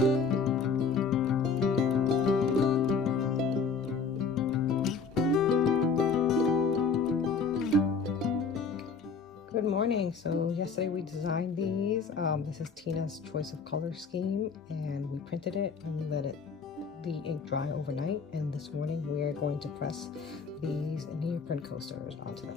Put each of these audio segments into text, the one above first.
Good morning. So yesterday we designed these. This is Tina's choice of color scheme, and we printed it and we let the ink dry overnight. And this morning we are going to press these neoprene coasters onto them.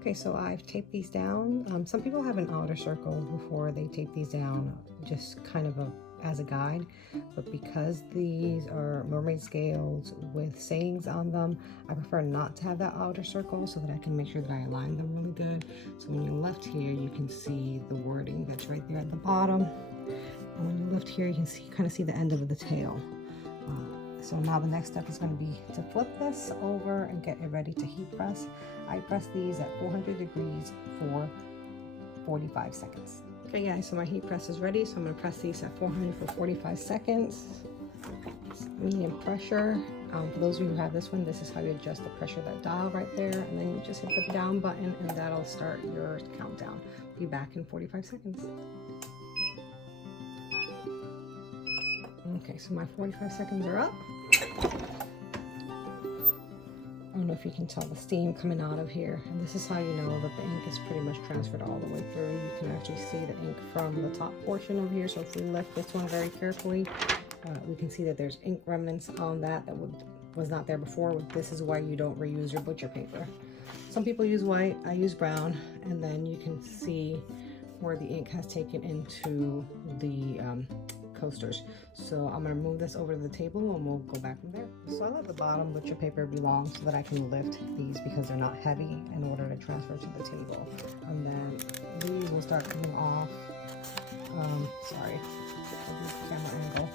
Okay, so I've taped these down. Some people have an outer circle before they tape these down, just kind of as a guide, but because these are mermaid scales with sayings on them, I prefer not to have that outer circle so that I can make sure that I align them really good. So when you lift here, you can see the wording that's right there at the bottom, and when you lift here, you can kind of see the end of the tail. So now the next step is going to be to flip this over and get it ready to heat press. I press these at 400 degrees for 45 seconds. Okay guys, so my heat press is ready, so I'm going to press these at 400 for 45 seconds. It's medium pressure. For those of you who have this one, this is how you adjust the pressure of that dial right there, and then you just hit the down button and that'll start your countdown. Be back in 45 seconds. Okay, so my 45 seconds are up. I don't know if you can tell the steam coming out of here, and this is how you know that the ink is pretty much transferred all the way through. You can actually see the ink from the top portion of here. So if we lift this one very carefully, we can see that there's ink remnants on that was not there before. This is why you don't reuse your butcher paper. Some people use white, I use brown, and then you can see where the ink has taken into the coasters. So I'm going to move this over to the table and we'll go back from there. So I let the bottom butcher paper belong so that I can lift these because they're not heavy in order to transfer to the table. And then these will start coming off. Sorry, camera angle.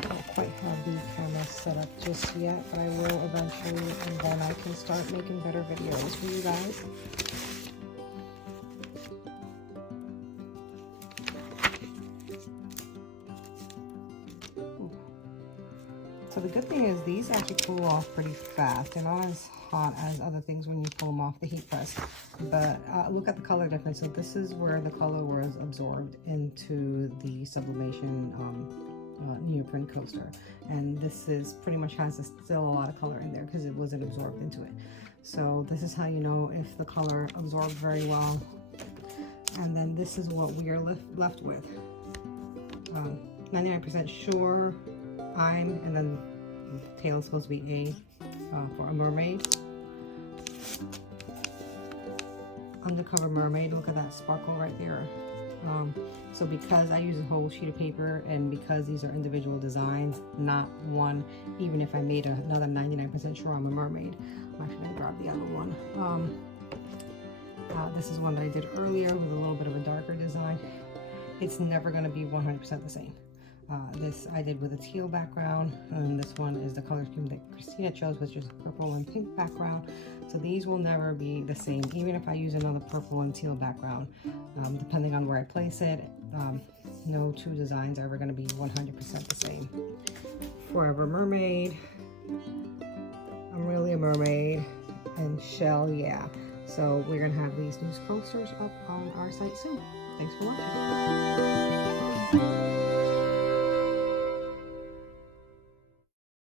I don't quite have the camera set up just yet, but I will eventually, and then I can start making better videos for you guys. So the good thing is these actually cool off pretty fast. They're not as hot as other things when you pull them off the heat press. But look at the color difference. So this is where the color was absorbed into the sublimation neoprene coaster. And this is pretty much has still a lot of color in there because it wasn't absorbed into it. So this is how you know if the color absorbed very well. And then this is what we are left with. 99% sure. And then the tail is supposed to be A for a mermaid. Undercover mermaid, look at that sparkle right there. So because I use a whole sheet of paper and because these are individual designs, not one, even if I made another 99% sure I'm a mermaid. I'm actually going to grab the other one. This is one that I did earlier with a little bit of a darker design. It's never going to be 100% the same. This I did with a teal background, and this one is the color scheme that Christina chose, which is purple and pink background. So these will never be the same, even if I use another purple and teal background. Depending on where I place it, no two designs are ever going to be 100% the same. Forever Mermaid, I'm really a mermaid, and Shell, yeah. So we're going to have these news coasters up on our site soon. Thanks for watching.